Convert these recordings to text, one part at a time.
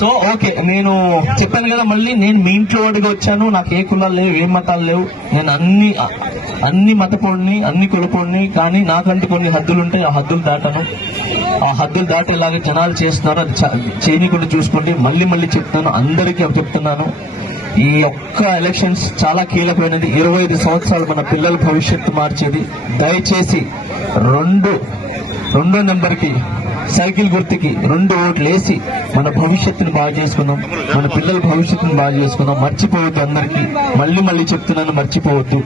So okay నేను చెప్పాను కదా మళ్ళీ నేను మీ ఇంట్లో వాడిగా వచ్చాను. నాకు ఏ కులాలు లేవు ఏ మతాలు లేవు. నేను అన్ని అన్ని మతపోడిని అన్ని కులపోడిని కానీ నాకంటే కొన్ని హద్దులు ఉంటాయి. ఆ హద్దులు దాటను. ఆ హద్దులు దాటేలాగా జనాలు చేస్తున్నారు. అది చ- చూసుకోండి. మళ్ళీ మళ్ళీ చెప్తాను. అందరికీ చెప్తున్నాను. ఈ ఒక్క ఎలక్షన్స్ చాలా కీలకమైనది. ఇరవై ఐదు సంవత్సరాలు మన పిల్లల భవిష్యత్తు మార్చేది. దయచేసి రెండు రెండో నెంబర్కి సైకిల్ గుర్తుకి రెండు ఓట్లు వేసి మన భవిష్యత్తుని బాగా చేసుకుందాం. మన పిల్లల భవిష్యత్తుని బాగా చేసుకుందాం. మర్చిపోవద్దు అందరికీ. మళ్ళీ మళ్ళీ చెప్తున్నాను మర్చిపోవద్దు.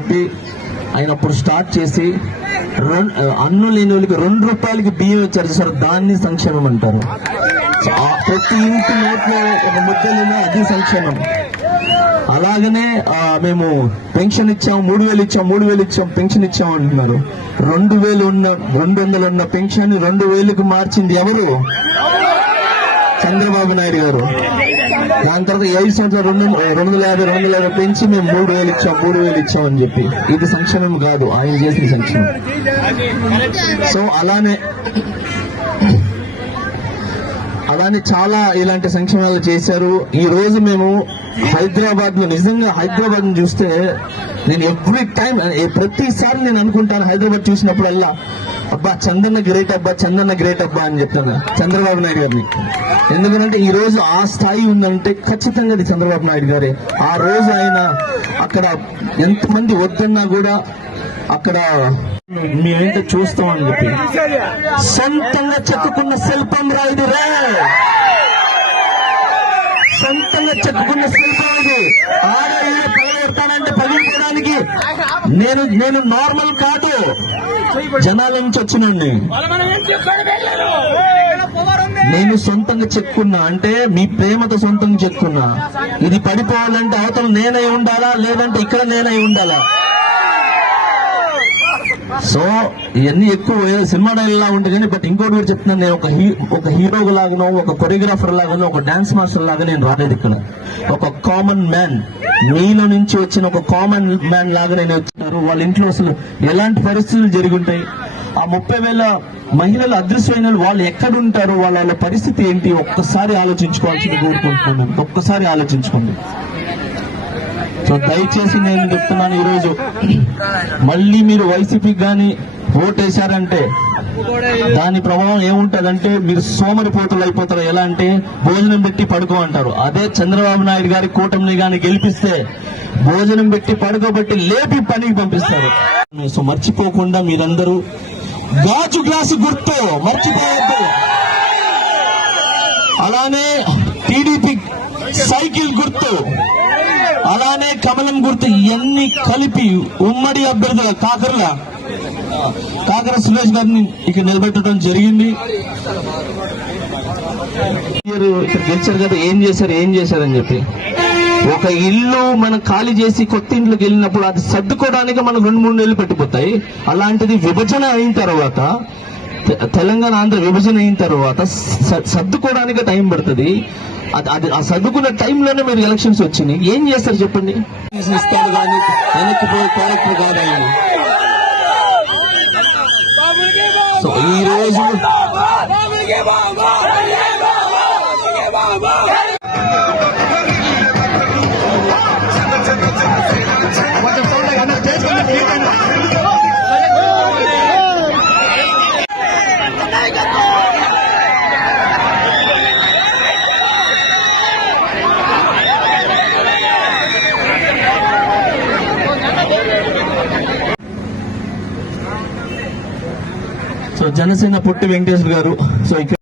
చెప్పి ఆయన అప్పుడు స్టార్ట్ చేసి రెం- అన్ను లేని వాళ్ళకి రెండు రూపాయలకి బియ్యం ఇచ్చారు సార్ దాన్ని సంక్షేమం అంటారు. ప్రతి ఇంటి నోట్లో ఒక ముద్దలున్నా అది సంక్షేమం. అలాగనే మేము పెన్షన్ ఇచ్చాం మూడు వేలు ఇచ్చాం మూడు వేలు ఇచ్చాం పెన్షన్ ఇచ్చాం అంటున్నారు. రెండు వేలు ఉన్న రెండు వందలు ఉన్న పెన్షన్ రెండు వేలకు మార్చింది ఎవరు? చంద్రబాబు నాయుడు గారు. దాని తర్వాత ఏడు సంవత్సరాలు రెండు రెండు వందల యాభై రెండు వందల యాభై పెంచి మేము మూడు వేలు ఇచ్చాం మూడు వేలు ఇచ్చాం అని చెప్పి. ఇది సంక్షేమం కాదు ఆయన చేసిన సంక్షేమం. సో అలానే అలానే చాలా ఇలాంటి సంక్షేమాలు చేశారు. ఈ రోజు మేము హైదరాబాద్లో నిజంగా హైదరాబాద్ చూస్తే నేను ఎవ్రీ టైం ప్రతిసారి నేను అనుకుంటాను హైదరాబాద్ చూసినప్పుడల్లా అబ్బా చందన్న గ్రేట్ అబ్బా చందన్న గ్రేట్ అబ్బా అని చెప్తాను చంద్రబాబు నాయుడు గారిని. ఎందుకంటే ఈ రోజు ఆ స్థాయి ఉందంటే ఖచ్చితంగా అది చంద్రబాబు నాయుడు గారే. ఆ రోజు ఆయన అక్కడ ఎంతమంది వద్దన్నా కూడా అక్కడ మేమేంటో చూస్తామని చెప్పి సొంతంగా చెక్కుకున్న శిల్పం రాదు రా. సొంతంగా చెక్కుకున్న శిల్పం ఇది నేను నేను నార్మల్ కాదు. జనాల నుంచి వచ్చినండి నేను సొంతంగా చెక్కున్నా అంటే మీ ప్రేమతో సొంతంగా చెక్కున్నా ఇది పడిపోవాలంటే అవతల నేనై ఉండాలా లేదంటే ఇక్కడ నేనై ఉండాలా? సో ఇవన్నీ ఎక్కువ సినిమా డైల్ ఉంటుంది కానీ బట్ ఇంకోటి కూడా చెప్తున్నాను నేను ఒక హీ ఒక హీరో లాగానో ఒక కొరియోగ్రాఫర్ లాగానో ఒక డాన్స్ మాస్టర్ లాగా నేను రాలేదు ఇక్కడ. ఒక కామన్ మ్యాన్ మీలో నుంచి వచ్చిన ఒక కామన్ మ్యాన్ లాగా నేను వచ్చారు. వాళ్ళ ఇంట్లో అసలు ఎలాంటి పరిస్థితులు జరిగి ఉంటాయి? ఆ ముప్పై వేల మహిళలు అదృశ్యమైన వాళ్ళు ఎక్కడుంటారు వాళ్ళ వాళ్ళ పరిస్థితి ఏంటి? ఒక్కసారి ఆలోచించుకోవాల్సింది కోరుకుంటున్నాను. ఒక్కసారి ఆలోచించుకోండి. సో దయచేసి నేను చెప్తున్నాను ఈరోజు. మళ్ళీ మీరు వైసీపీకి కానీ ఓటేశారంటే దాని ప్రభావం ఏముంటదంటే మీరు సోమరిపోతులు అయిపోతారు. ఎలా అంటే భోజనం పెట్టి పడుకో అంటారు. అదే చంద్రబాబు నాయుడు గారి కూటమిని గాని గెలిపిస్తే భోజనం పెట్టి పడుకోబెట్టి లేపి పనికి పంపిస్తారు. సో మర్చిపోకుండా మీరందరూ గాజు గ్లాసు గుర్తు మర్చిపోవద్దు. అలానే టీడీపీ సైకిల్ గుర్తు. కమలం గుర్తు ఇవన్నీ కలిపి ఉమ్మడి అభ్యర్థుల కాకర్ల కాకర సురేష్ గారిని ఇక్కడ నిలబెట్టడం జరిగింది. గెలిచారు కదా ఏం చేశారు ఏం చేశారని చెప్పి. ఒక ఇల్లు మనం ఖాళీ చేసి కొత్త ఇంట్లోకి వెళ్ళినప్పుడు అది సర్దుకోవడానికి మనకు రెండు మూడు నెలలు పెట్టిపోతాయి. అలాంటిది విభజన అయిన తర్వాత తె- తెలంగాణ ఆంధ్ర విభజన అయిన తర్వాత సర్దుకోవడానికి టైం పడుతుంది. అది అది ఆ సర్దుకున్న టైంలోనే మీరు ఎలక్షన్స్ వచ్చినాయి ఏం చేస్తారు చెప్పండి ఇస్తాడు కానీ వెనక్కి పోయే క్యారెక్టర్ కాదు ఆయన సో ఈ రోజు సో జనసేన పొట్టి వెంకటేశ్వర గారు సో ఇక్కడ